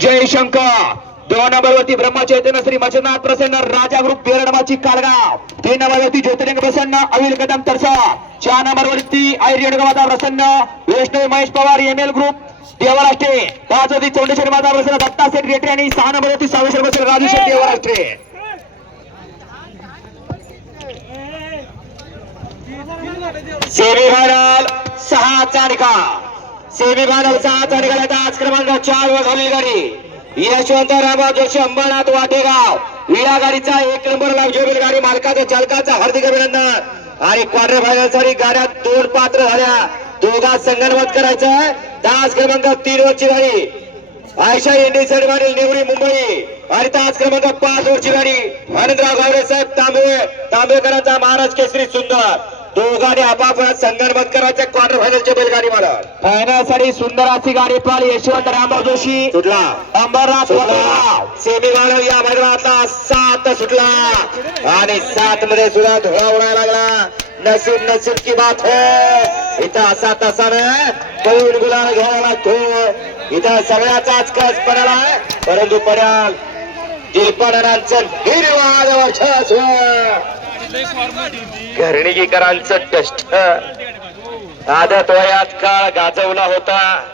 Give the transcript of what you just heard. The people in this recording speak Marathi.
जयशंकर. दोन नंबरवरती ब्रह्मचैतन्य श्री मचनाथ प्रसन्न राजा ग्रुप बेरडमाची कालगाव. तीन नंबरवरती ज्योतिलिंग प्रसन्न अविल कदम तरसा चार नंबरवरती आयर्यड माता प्रसन्न Vaishnav Mahesh Pawar M L group Devrashtre. पाच वरती चौंडेश्वरी माता प्रसन्न दत्ता सेक्रेटरी आणि सहा नंबरवरती सावेश्वर प्रसन्न राजू शेठ देवराष्ट्रे. सेमीफायनल सहाचा निकाल सेमीफायनल सहाचा निकाल आता आज क्रमांक चार वर झालेली गाडी. यशवंतराव जोशी अंबरनाथ वाटेगाव. या गाडीचा एक नंबर लावजेबील गाडी मालकाचा चालकाचा हार्दिक अभिनंदन. आणि क्वार्टर फायनलसाठी गाड्या दोन पात्र झाल्या. दोघा संगणमत करायचं तास क्रमांक तीन वरची गाडी. आयशा इंडिसन सडवाडील निवडी मुंबई. आणि तास क्रमांक पाच वरची गाडी. आनंदराव गावडे साहेब तांबे. तांबेकरांचा महाराज केसरी सुंदर. दोघांनी आपापसात संगणमत करायच्या क्वार्टर फायनलच्या बैलगाडी मला फायनलसाठी सुंदर अशी गाडी पाल यशवंत रामराव जोशी. सुटला. अंबरनाथ सेमी फायनल या मैदानातला सात सुटला. आणि सात मध्ये सुद्धा धुळा उडायला लागला. नसीब नसीब की बात है. इथं असा तसानं पळून गुलाल घ्यावा लागतो. इथं सगळ्याचाच कस पडाला परंतु पड्याल दिलपणारांचं निर्वाद वर्चस्व घरणीकरांचं कष्ट आदत वयात काळ गाजवला होता.